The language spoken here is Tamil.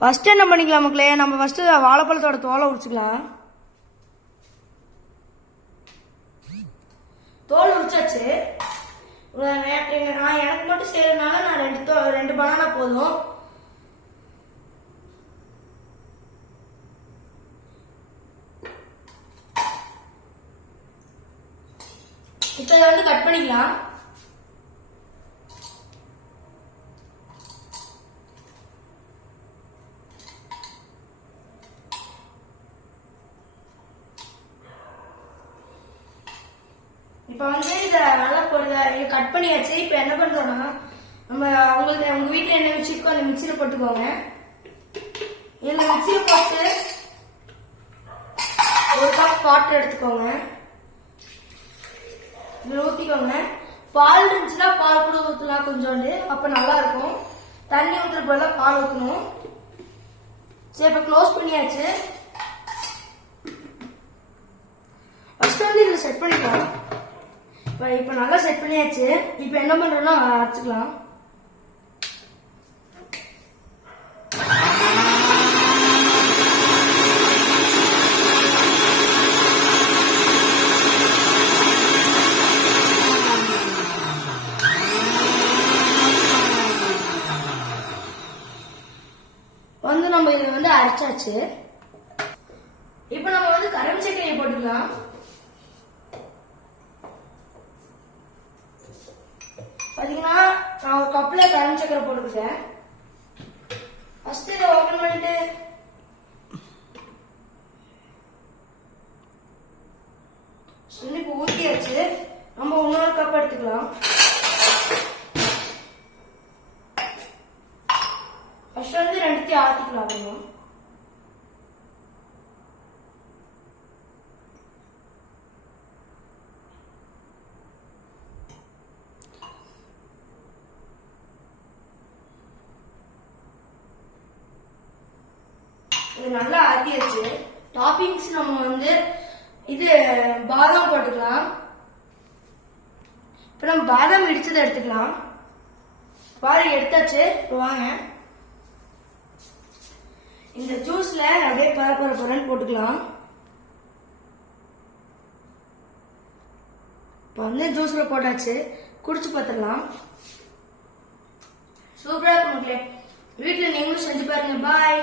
ஃபர்ஸ்ட் என்ன பண்ணிக்கலாம் மக்களே, நம்ம ஃபர்ஸ்ட் வாழைப்பழத்தோட தோலை உரிச்சுக்கலாம். தோல் உரிச்சாச்சு. நான் எனக்கு மட்டும் செய்யறதுனால நான் ரெண்டு பனானா போதும். இப்போ இதை வந்து கட் பண்ணிக்கலாம். இப்போ வந்து இதை நல்லா கட் பண்ணியாச்சு. இப்போ என்ன பண்றோம்னா, நம்ம உங்க வீட்டில் என்ன மிக்சி இருக்கோ அந்த மிக்சியில் போட்டுக்கோங்க. இந்த மிக்சியில் போட்டு ஒரு கப் வாட்டர் எடுத்துக்கோங்க. இதில் ஊற்றிக்கோங்க. பால் இருந்துச்சுன்னா பால் கூட ஊற்றலாம் கொஞ்சோண்டு, அப்போ நல்லா இருக்கும். தண்ணி ஊற்றுற போல பால் ஊற்றணும். சரி, இப்போ க்ளோஸ் பண்ணியாச்சு. ஃபர்ஸ்ட் வந்து இதில் செட் பண்ணிக்கலாம். இப்போ நல்லா செட் பண்ணியாச்சு. இப்போ என்ன பண்றோம்னா அரைச்சுக்கலாம். வந்து நம்ம இதை வந்து அரைச்சாச்சு. இப்போ நம்ம வந்து கரும்பு சர்க்கரையை போட்டுக்கலாம். பாத்தீங்கன்னா நான் ஒரு கப்ல கரும்பு சக்கரை போட்டுக்கிட்டேன். ஃபர்ஸ்ட் இதை ஓபன் பண்ணிட்டு இப்போ ஊற்றியாச்சு. நம்ம இன்னொரு கப் எடுத்துக்கலாம். ஃபர்ஸ்ட் வந்து ரெண்டுத்தையும் ஆத்திக்கலாம். இது நல்லா ஆட்டியாச்சு. டாப்பிங்ஸ் நம்ம வந்து இது பாதாம் போட்டுக்கலாம். இப்போ நம்ம பாதாம் இடிச்சதை எடுத்துக்கலாம். பாருங்க, எடுத்தாச்சு. இப்போ வாங்க இந்த ஜூஸ்ல அப்படியே பரன்னு போட்டுக்கலாம். இப்போ வந்து ஜூஸ்ல போட்டாச்சு. குடிச்சு பார்த்துடலாம். சூப்பரா இருக்கும் மக்களே. வீட்டில் நீங்களும் செஞ்சு பாருங்க. பாய்.